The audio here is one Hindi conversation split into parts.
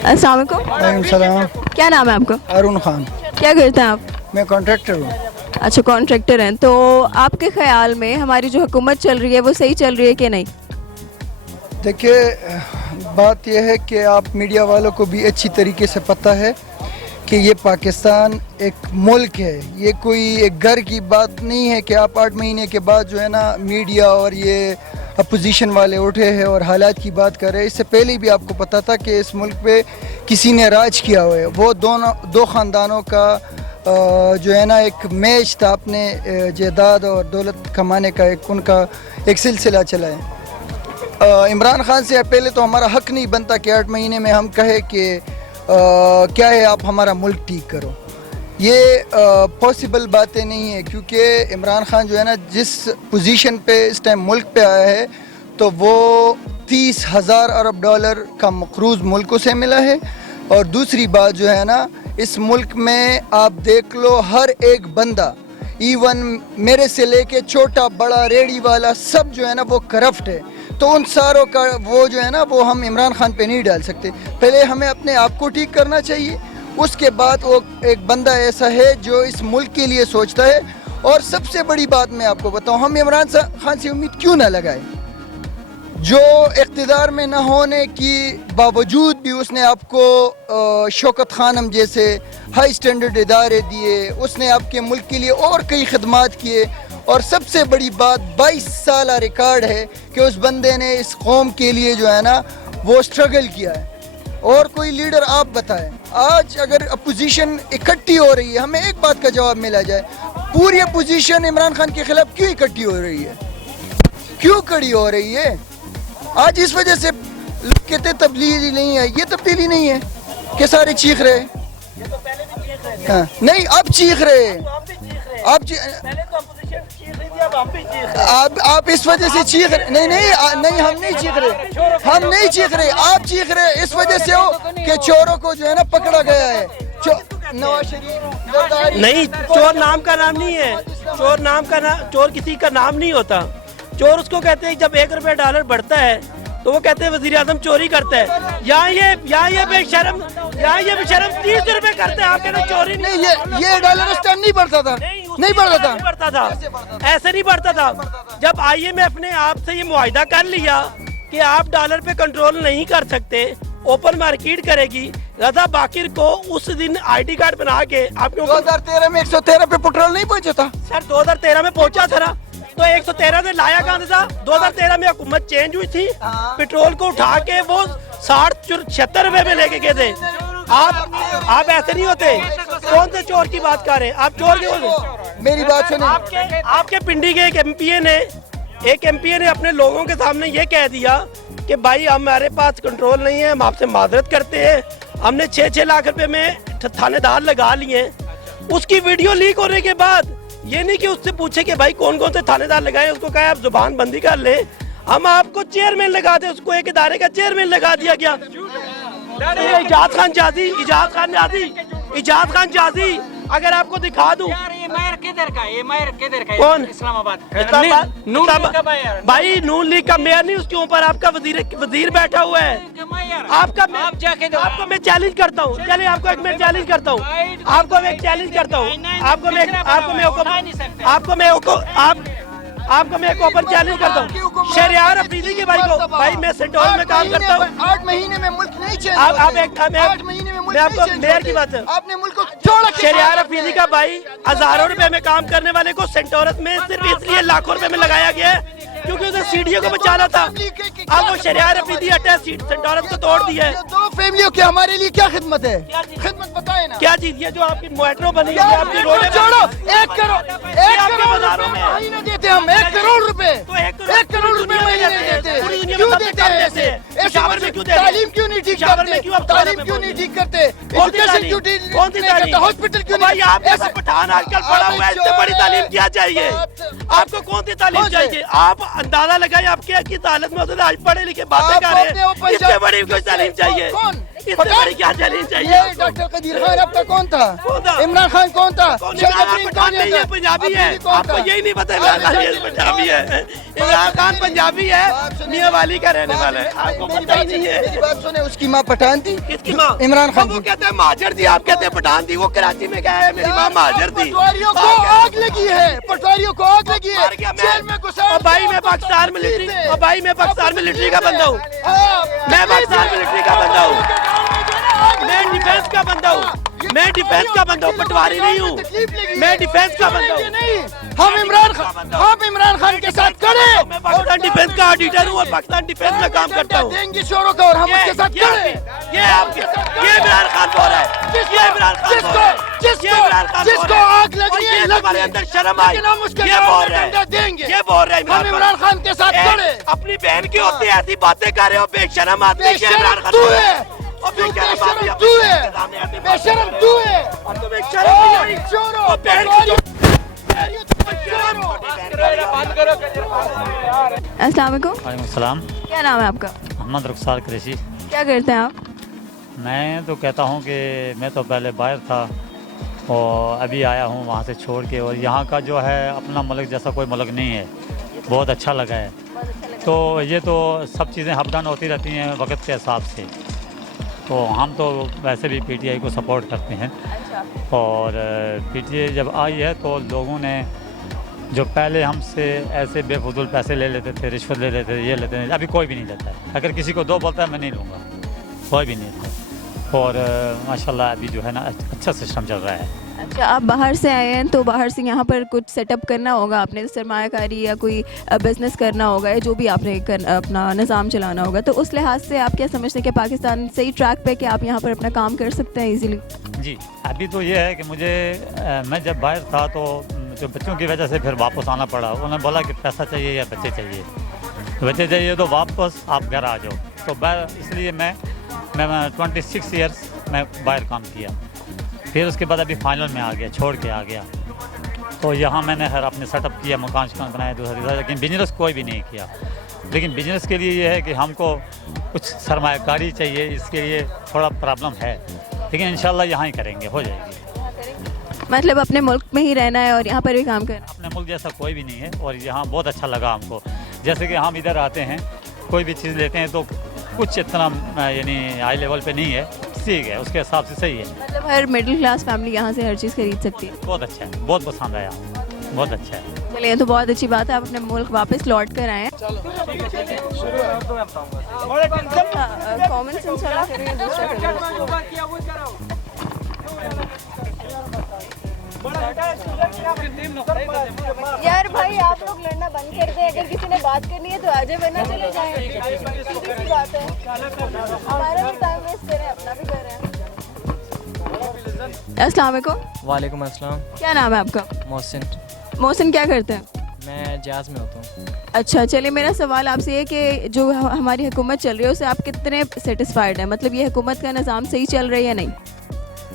अस्सलाम वालेकुम। वालेकुम सलाम। क्या नाम है आपका? अरुण खान। क्या करते हैं आप? मैं कॉन्ट्रैक्टर हूँ। अच्छा, कॉन्ट्रैक्टर हैं। तो आपके ख्याल में हमारी जो हुकूमत चल रही है वो सही चल रही है कि नहीं? देखिए, बात यह है कि आप मीडिया वालों को भी अच्छी तरीके से पता है कि ये पाकिस्तान एक मुल्क है, ये कोई एक घर की बात नहीं है कि आप 8 महीने के बाद जो है ना मीडिया और ये अपोजिशन वाले उठे हैं और हालात की बात कर रहे हैं। इससे पहले भी आपको पता था कि इस मुल्क पे किसी ने राज किया हुआ है। वो दो ख़ानदानों का जो है ना एक मैच था, अपने जायदाद और दौलत कमाने का उनका एक सिलसिला चला है। इमरान खान से पहले तो हमारा हक नहीं बनता कि 8 महीने में हम कहे कि क्या है, आप हमारा मुल्क ठीक करो। ये पॉसिबल बातें नहीं है, क्योंकि इमरान खान जो है ना जिस पोजीशन पे इस टाइम मुल्क पे आया है तो वो 30,000 अरब डॉलर का मकरूज़ मुल्कों से मिला है। और दूसरी बात जो है ना, इस मुल्क में आप देख लो हर एक बंदा, इवन मेरे से लेके छोटा बड़ा रेडी वाला, सब जो है ना वो करप्ट है। तो उन सारों का वो जो है ना वो हम इमरान खान पे नहीं डाल सकते। पहले हमें अपने आप को ठीक करना चाहिए, उसके बाद वो एक बंदा ऐसा है जो इस मुल्क के लिए सोचता है। और सबसे बड़ी बात मैं आपको बताऊं, हम इमरान खान से उम्मीद क्यों ना लगाए, जो इक़्तिदार में न होने की बावजूद भी उसने आपको शौकत खानम जैसे हाई स्टैंडर्ड इदारे दिए, उसने आपके मुल्क के लिए और कई खदमात किए। और सबसे बड़ी बात, 22 साल रिकॉर्ड है कि उस बंदे ने इस कौम के लिए जो है ना वो स्ट्रगल किया है। और कोई लीडर आप बताएं, आज अगर अपोजिशन इकट्ठी हो रही है, हमें एक बात का जवाब मिला जाए, पूरी अपोजिशन इमरान खान के खिलाफ क्यों इकट्ठी हो रही है, क्यों खड़ी हो रही है? आज इस वजह से लोग कहते तब्दीली नहीं है। ये तब्दीली नहीं है कि सारे चीख रहे, हाँ, नहीं अब चीख रहे, आप इस वजह से चीख रहे। नहीं, हम नहीं चीख रहे, आप चीख रहे इस वजह से हो कि चोरों को जो है ना पकड़ा गया है। नवाज शरीफ नहीं, चोर नाम का नाम नहीं है, चोर किसी का नाम नहीं होता। चोर उसको कहते हैं जब $1 बढ़ता है तो वो कहते हैं वजीर आजम चोरी करता है। यहाँ ये बेशरम 30 रुपए करते हैं, आप कहते हैं चोरी नहीं। ये डॉलर उस टाइम नहीं बढ़ता था, नहीं बढ़ता था, ऐसे नहीं बढ़ता था। जब IMF ने आपसे ये मुआहिदा कर लिया कि आप डॉलर पे कंट्रोल नहीं कर सकते, ओपन मार्केट करेगी, रजा बाकिर को उस दिन ID कार्ड बना के आपके 2013 में 113 पे पेट्रोल नहीं पहुंचा था सर, 2013 में पहुंचा था ना, तो 113 से लाया कहाँ था? 2013 में हुकूमत चेंज हुई थी, पेट्रोल को उठा के वो 60-76 रुपए में लेके गए थे। आप ऐसे नहीं होते। कौन से चोर की बात कर रहे हैं आप? चोर क्यों? मेरी बात सुनिए, आपके पिंडी के एक एमपीए ने अपने लोगों के सामने ये कह दिया कि भाई हमारे पास कंट्रोल नहीं है, हम आपसे माजरत करते हैं, हमने 6-6 लाख रुपए में थानेदार लगा लिए। उसकी वीडियो लीक होने के बाद ये नहीं कि उससे पूछे कि भाई कौन कौन से थानेदार लगाए, उसको कहा आप जुबान बंदी कर ले, हम आपको चेयरमैन लगा दे, उसको एक इदारे का चेयरमैन लगा दिया गया। इजाज खान जाजी अगर आपको दिखा दूं, कौन? इस्लामाबाद भाई नून लीग का मेयर नहीं, उसके ऊपर आपका वजीर बैठा हुआ है। आपको मैं चैलेंज करता हूँ, चलिए आपको मैं चैलेंज करता हूँ, आपको मैं एक ओपन चैलेंज करता हूँ। शहरियार अफरीदी के भाई को, भाई मैं सेंटोर में काम करता हूँ। 8 महीने में मुल्क नहीं चेंज, आप 8 महीने में मुल्क मैं आपको मेयर की बात है, आपने मुल्क को छोड़ा। शहरियार अफरीदी का भाई हजारों रुपए में काम करने वाले को सेंटोरस में सिर्फ इसलिए लाखों रुपए में लगाया गया है क्योंकि उसे सीढ़ियों को बचाना था। अब वो शहरियार अफरीदी हटा, सेंटोरस को तोड़ दिया है। 2 फैमिलियों की हमारे लिए क्या खिदमत है? खिदमत बताए ना, क्या चीज? ये जो आपकी मेट्रो बनी है, आपकी रोड छोड़ो, 1 करोड़ महीने देते हम, 1 करोड़ रुपए, तो 1 करोड़ रुपए महीने देते, पूरी दुनिया क्यों में देते हैं ऐसे? तालीम क्यों नहीं ठीक करते? तालीम क्यों नहीं ठीक करते? एजुकेशन क्यों ठीक कौन सी तालीम? हॉस्पिटल क्यों भाई नहीं? आप ऐसा पठान आजकल पड़ा हुआ है, इससे बड़ी तालीम क्या चाहिए? आपको कौन सी तालीम चाहिए? आप अंदाजा लगाए आपके की हालत में होते आज पढ़े लिखे बातें कर रहे हैं, इससे बड़ी कोई तालीम चाहिए? इससे बड़ी क्या चैलेंज चाहिए? ये डॉक्टर कदीर खान आपका कौन था? इमरान खान कौन था? पठान नहीं है, पंजाबी है। आपको यही नहीं पता इमरान खान पंजाबी है? इमरान खान पंजाबी है, मियां वाली का रहने वाला है, आपको पता ही नहीं है। मेरी बात सुने, उसकी माँ पठान थी। किसकी माँ? इमरान खान। वो कहते हैं महाजर थी, आप कहते हैं पठान थी। वो कराची में क्या है, मेरी माँ महाजर थी। पटवारियों को आग लगी है, पटवारियों को आग लगी है, जेल में घुसा। भाई मैं पाकिस्तान मिलिट्री, भाई मैं पाकिस्तान मिलिट्री का बंदा हूँ, मैं पाकिस्तान मिलिट्री का बंदा हूँ, मैं डिफेंस का बंदा हूँ, मैं डिफेंस का बंदा हूँ, पटवारी नहीं हूँ, मैं डिफेंस का बंदा हूँ। हम इमरान खान के साथ खड़े। मैं पाकिस्तान डिफेंस का ऑडिटर हूँ और पाकिस्तान डिफेंस में काम करता हूँ। देंगे शोरों का और हम उसके साथ खड़े। ये आपके, ये इमरान खान बोल रहा है, ये इमरान खान बोल रहा है, जिसको आग लगी है, हमारे अंदर शर्म आई, ये बोल रहे हैं, देंगे। ये बोल रहे हैं हम इमरान खान के साथ खड़े। अपनी बहन की होती है ऐसी बातें कर रहे हो, बेशरम आदमी। बेशरम तू है, बेशरम तू है, बेशरम तू है, अस्सलाम वालेकुम। वालेकुम सलाम। क्या नाम है आपका? मोहम्मद रुखसार कुरैशी। क्या करते हैं आप? मैं तो कहता हूँ कि मैं तो पहले बाहर था और अभी आया हूँ वहाँ से छोड़ के, और यहाँ का जो है अपना मुल्क जैसा कोई मुल्क नहीं है, बहुत अच्छा लगा है। तो ये तो सब चीज़ें अपडाउन होती रहती हैं वक्त के हिसाब से, तो हम तो वैसे भी पीटीआई को सपोर्ट करते हैं। और पीटीआई जब आई है तो लोगों ने जो पहले हमसे ऐसे बेफजूल पैसे ले लेते थे, रिश्वत ले लेते थे, ये लेते थे, अभी कोई भी नहीं लेता है। अगर किसी को दो बोलता है मैं नहीं लूँगा, कोई भी नहीं लेता। और माशाल्लाह अभी जो है ना अच्छा सिस्टम चल रहा है। अच्छा, आप बाहर से आए हैं तो बाहर से यहाँ पर कुछ सेटअप करना होगा आपने, सरमायाकारी या कोई बिजनेस करना होगा, या जो भी आपने अपना निज़ाम चलाना होगा, तो उस लिहाज से आप क्या समझते हैं कि पाकिस्तान सही ट्रैक पे कि आप यहाँ पर अपना काम कर सकते हैं इजीली? जी, अभी तो ये है कि मुझे मैं जब बाहर था तो जो बच्चों की वजह से फिर वापस आना पड़ा। उन्होंने बोला कि पैसा चाहिए या बच्चे चाहिए, बच्चे चाहिए तो वापस आप घर आ जाओ। तो इसलिए मैं 26 ईयर्स मैं बाहर काम किया, फिर उसके बाद अभी फाइनल में आ गया, छोड़ के आ गया। तो यहाँ मैंने हर अपने सेटअप किया, मकान शकान बनाया दूसरा, लेकिन बिजनेस कोई भी नहीं किया। लेकिन बिजनेस के लिए ये है कि हमको कुछ सरमायाकारी चाहिए, इसके लिए थोड़ा प्रॉब्लम है, लेकिन इंशाल्लाह यहाँ ही करेंगे, हो जाएगी। मतलब अपने मुल्क में ही रहना है और यहाँ पर भी काम करना? अपने मुल्क जैसा कोई भी नहीं है, और यहाँ बहुत अच्छा लगा हमको। जैसे कि हम इधर आते हैं, कोई भी चीज़ लेते हैं तो कुछ इतना यानी हाई लेवल पे नहीं है, ठीक है, उसके हिसाब से सही है। मतलब हर मिडिल क्लास फैमिली यहाँ से हर चीज़ खरीद सकती है? बहुत अच्छा है, बहुत पसंद आया, बहुत अच्छा है। चलिए, तो बहुत अच्छी बात है, आप अपने मुल्क वापस लौट कर आए हैं। कॉमन सेंस वाला करेंगे, दूसरा करेंगे। यार भाई, आप लोग लड़ना बंद कर दें, अगर किसी ने बात करनी है तो आजे, वरना चले जाएं। सीधी सी बात है, हमारा भी टाइम वेस्ट करें, अपना भी कर रहे हैं। अस्सलाम वालेकुम। वालेकुम अस्सलाम। क्या नाम है आपका? मोहसिन। मोहसिन, क्या करते हैं? मैं जाज में होता हूँ। अच्छा, चलिए, मेरा सवाल आपसे ये कि जो हमारी हुकूमत चल रही है उससे आप कितने सेटिस्फाइड हैं? मतलब ये हुकूमत का निज़ाम सही चल रहा है या नहीं?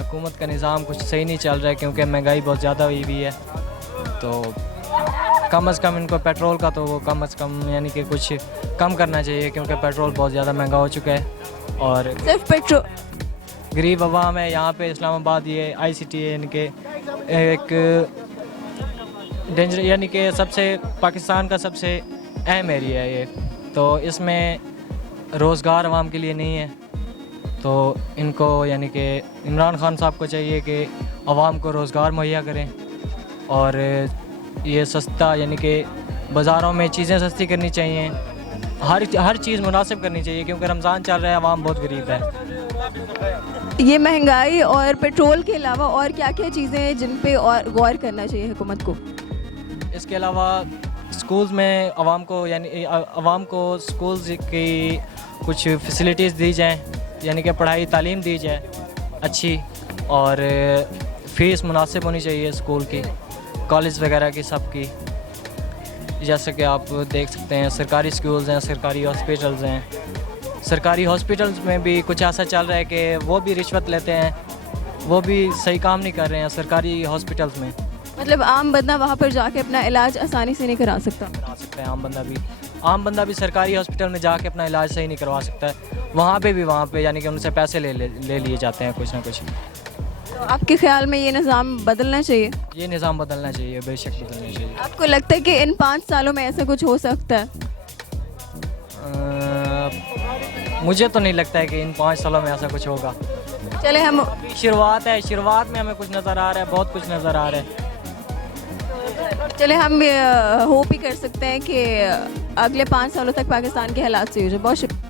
हुकूमत का निज़ाम कुछ सही नहीं चल रहा है, क्योंकि महंगाई बहुत ज़्यादा हुई हुई है। तो कम से कम इनको पेट्रोल का तो वो कम से कम यानी कि कुछ कम करना चाहिए, क्योंकि पेट्रोल बहुत ज़्यादा महंगा हो चुका है। और सिर्फ पेट्रोल? गरीब अवाम है यहाँ पे। इस्लामाबाद ये ICT है, इनके एक डेंजर यानी कि सबसे पाकिस्तान का सबसे अहम एरिया है ये, तो इसमें रोज़गार अवाम के लिए नहीं है। तो इनको यानी कि इमरान खान साहब को चाहिए कि अवाम को रोज़गार मुहैया करें, और ये सस्ता यानी कि बाज़ारों में चीज़ें सस्ती करनी चाहिए, हर चीज़ मुनासिब करनी चाहिए, क्योंकि रमज़ान चल रहा है, अवाम बहुत गरीब है। ये महंगाई और पेट्रोल के अलावा और क्या क्या चीज़ें हैं जिन पे और गौर करना चाहिए हुकूमत को? इसके अलावा स्कूल्स में अवाम को स्कूल्स की कुछ फैसिलिटीज़ दी जाएँ, यानी कि पढ़ाई तालीम दी जाए अच्छी, और फ़ीस मुनासिब होनी चाहिए स्कूल की, कॉलेज वगैरह की, सब की। जैसे कि आप देख सकते हैं सरकारी स्कूल्स हैं, सरकारी हॉस्पिटल्स हैं। सरकारी हॉस्पिटल्स में भी कुछ ऐसा चल रहा है कि वो भी रिश्वत लेते हैं, वो भी सही काम नहीं कर रहे हैं सरकारी हॉस्पिटल्स में। मतलब आम बंदा वहाँ पर जाके अपना इलाज आसानी से नहीं करा सकता? करा सकता है आम बंदा भी सरकारी हॉस्पिटल में जाके अपना इलाज सही नहीं करवा सकता है। वहाँ पे यानी कि उनसे पैसे ले लिए जाते हैं कुछ ना कुछ। तो आपके ख्याल में ये निज़ाम बदलना चाहिए? ये निज़ाम बदलना चाहिए, बेशक बदलना चाहिए। आपको लगता है कि इन 5 सालों में ऐसा कुछ हो सकता है? मुझे तो नहीं लगता है कि इन 5 सालों में ऐसा कुछ होगा। चले हम अभी शुरुआत है, शुरुआत में हमें कुछ नज़र आ रहा है, बहुत कुछ नज़र आ रहा है। चले हम होप ही कर सकते हैं कि अगले 5 सालों तक पाकिस्तान के हालात सही हो जाए। बहुत शुक्रिया।